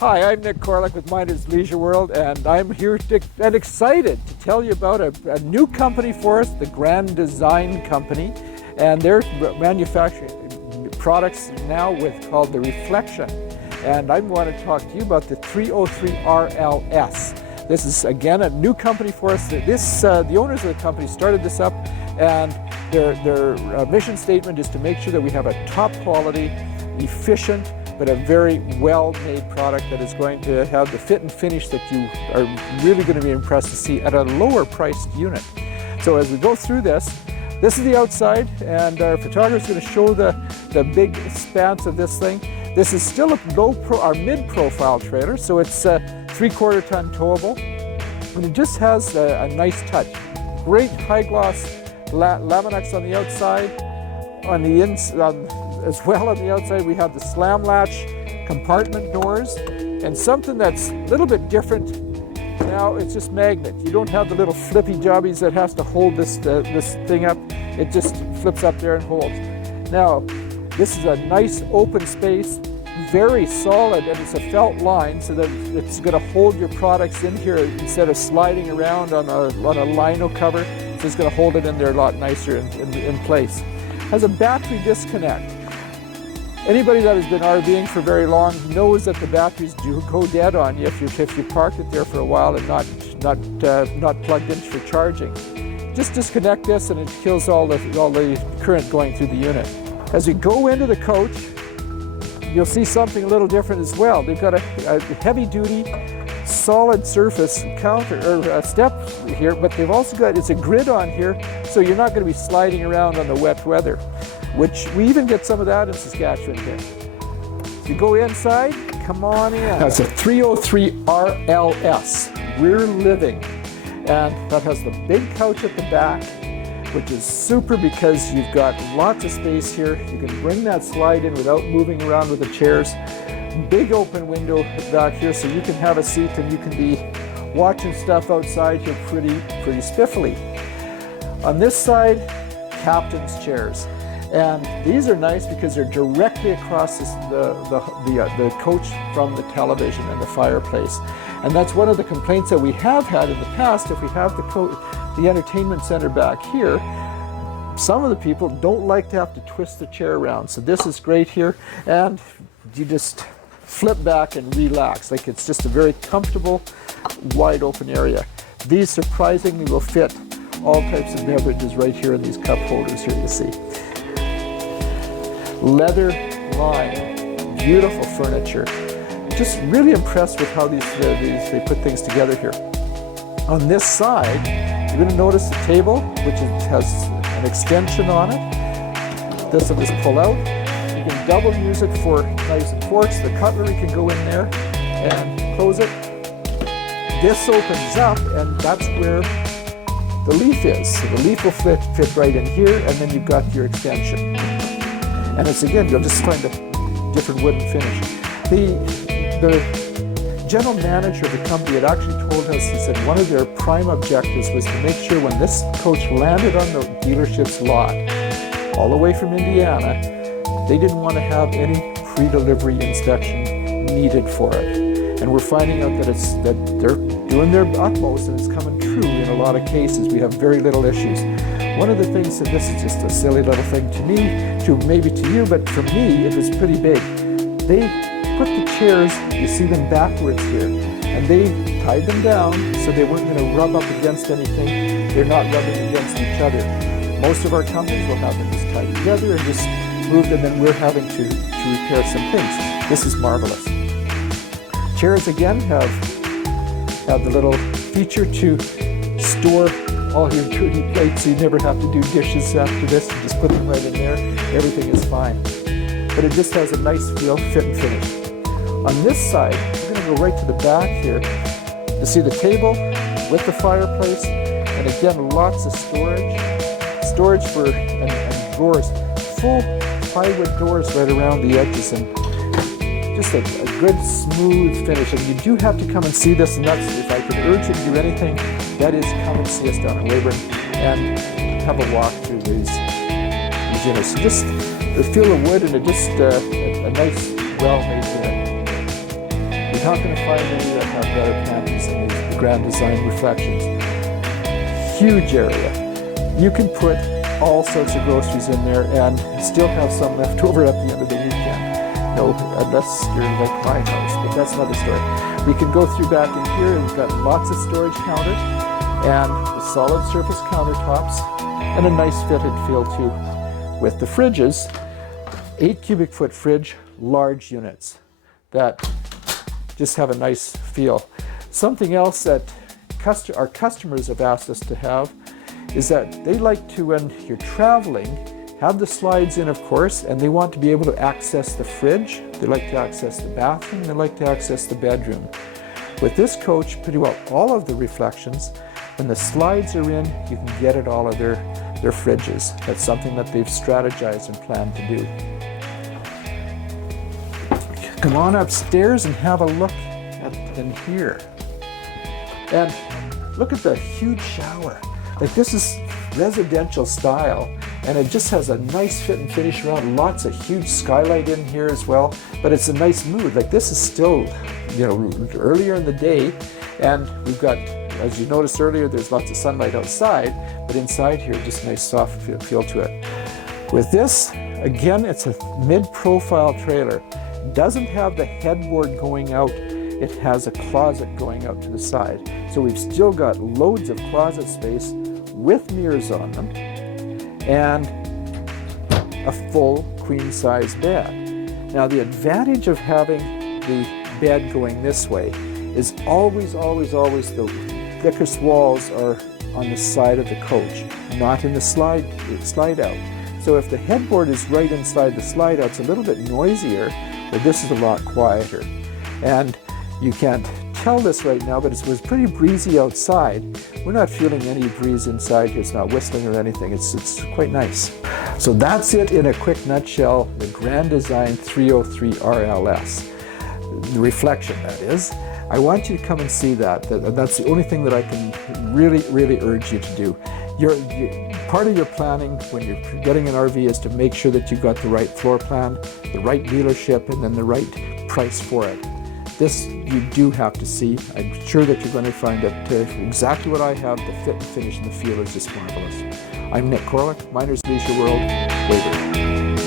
Hi, I'm Nick Corlick with Minard's Leisure World, and I'm here and excited to tell you about a new company for us, the Grand Design Company, and they're manufacturing products now called the Reflection. And I want to talk to you about the 303 RLS. This is again a new company for us. The owners of the company started this up, and their mission statement is to make sure that we have a top quality, efficient, but a very well-made product that is going to have the fit and finish that you are really going to be impressed to see at a lower priced unit. So as we go through this is the outside, and our photographer is going to show the big expanse of this thing. This is still our mid-profile trailer, so it's 3/4 ton towable, and it just has a nice touch. Great high-gloss laminates on the outside. On the inside, as well on the outside, we have the slam latch compartment doors, and something that's a little bit different now, it's just magnet. You don't have the little flippy jobbies that has to hold this thing up. It just flips up there and holds. Now, this is a nice open space, very solid, and it's a felt line so that it's going to hold your products in here instead of sliding around on a lino cover. So it's going to hold it in there a lot nicer in place. Has a battery disconnect. Anybody that has been RVing for very long knows that the batteries do go dead on you if you parked it there for a while and not plugged in for charging. Just disconnect this and it kills all the current going through the unit. As you go into the coach, you'll see something a little different as well. They've got a heavy-duty, solid surface counter or step here, but they've also got it's a grid on here, so you're not going to be sliding around on the wet weather, which we even get some of that in Saskatchewan here. If you go inside, come on in. That's a 303 RLS, rear living, and that has the big couch at the back, which is super because you've got lots of space here. You can bring that slide in without moving around with the chairs. Big open window back here, so you can have a seat and you can be watching stuff outside here pretty spiffily. On this side, captain's chairs. And these are nice because they're directly across the coach from the television and the fireplace. And that's one of the complaints that we have had in the past. If we have the entertainment center back here, some of the people don't like to have to twist the chair around. So this is great here, and you just flip back and relax. Like it's just a very comfortable, wide open area. These surprisingly will fit all types of beverages right here in these cup holders here, you see. Leather line, beautiful furniture. Just really impressed with how they put things together here. On this side, you're going to notice the table, which has an extension on it. This will just pull out. You can double use it for knives and forks. The cutlery can go in there and close it. This opens up, and that's where the leaf is. So the leaf will fit right in here, and then you've got your extension. And it's again, you'll just find a different wooden finish. The general manager of the company had actually told us, he said one of their prime objectives was to make sure when this coach landed on the dealership's lot, all the way from Indiana, they didn't want to have any pre-delivery inspection needed for it. And we're finding out that they're doing their utmost, and it's coming true in a lot of cases. We have very little issues. One of the things, and this is just a silly little thing to me, maybe to you, but for me, it was pretty big. They put the chairs, you see them backwards here, and they tied them down so they weren't going to rub up against anything. They're not rubbing against each other. Most of our companies will have them just tied together and just move them, and we're having to repair some things. This is marvelous. Chairs again have the little feature to store all your dirty plates, so you never have to do dishes after this. You just put them right in there. Everything is fine. But it just has a nice feel, fit and finish. On this side, we're going to go right to the back here to see the table with the fireplace, and again, lots of storage for and drawers, full plywood doors right around the edges, and just a good smooth finish. And you do have to come and see this, and that's, if I could urge you to do anything, that is come and see us down in Weyburn and have a walk through these units. Just the feel of wood, and just a nice, well-made unit. We not going to find any that have better pantries than these, the Grand Design Reflections. Huge area. You can put all sorts of groceries in there and still have some left over at the end of the weekend. No, unless you're like my house, but that's another story. We can go through back in here. We've got lots of storage counters and the solid surface countertops and a nice fit and feel too. With the fridges, 8 cubic foot fridge, large units that just have a nice feel. Something else that our customers have asked us to have is that they like to, when you're traveling, have the slides in, of course, and they want to be able to access the fridge. They like to access the bathroom. They like to access the bedroom. With this coach, pretty well all of the reflections, when the slides are in, you can get at all of their fridges. That's something that they've strategized and planned to do. Come on upstairs and have a look in here. And look at the huge shower. Like, this is residential style, and it just has a nice fit and finish around. Lots of huge skylight in here as well, but it's a nice mood. Like, this is still, you know, earlier in the day, and we've got, as you noticed earlier, there's lots of sunlight outside, but inside here, just a nice soft feel to it. With this, again, it's a mid-profile trailer. It doesn't have the headboard going out. It has a closet going out to the side. So we've still got loads of closet space with mirrors on them and a full queen size bed. Now, the advantage of having the bed going this way is always the thickest walls are on the side of the coach, not in the slide out. So if the headboard is right inside the slide out, it's a little bit noisier, but this is a lot quieter. And you can't tell this right now, but it was pretty breezy outside. We're not feeling any breeze inside here. It's not whistling or anything. It's quite nice. So that's it in a quick nutshell, the Grand Design 303 RLS. The reflection, that is. I want you to come and see that. That's the only thing that I can really urge you to do. Part of your planning when you're getting an RV is to make sure that you've got the right floor plan, the right dealership, and then the right price for it. This you do have to see. I'm sure that you're going to find it exactly what I have. The fit and finish and the feel is just marvelous. I'm Nick Corlick, Miners Leisure World, Waverly.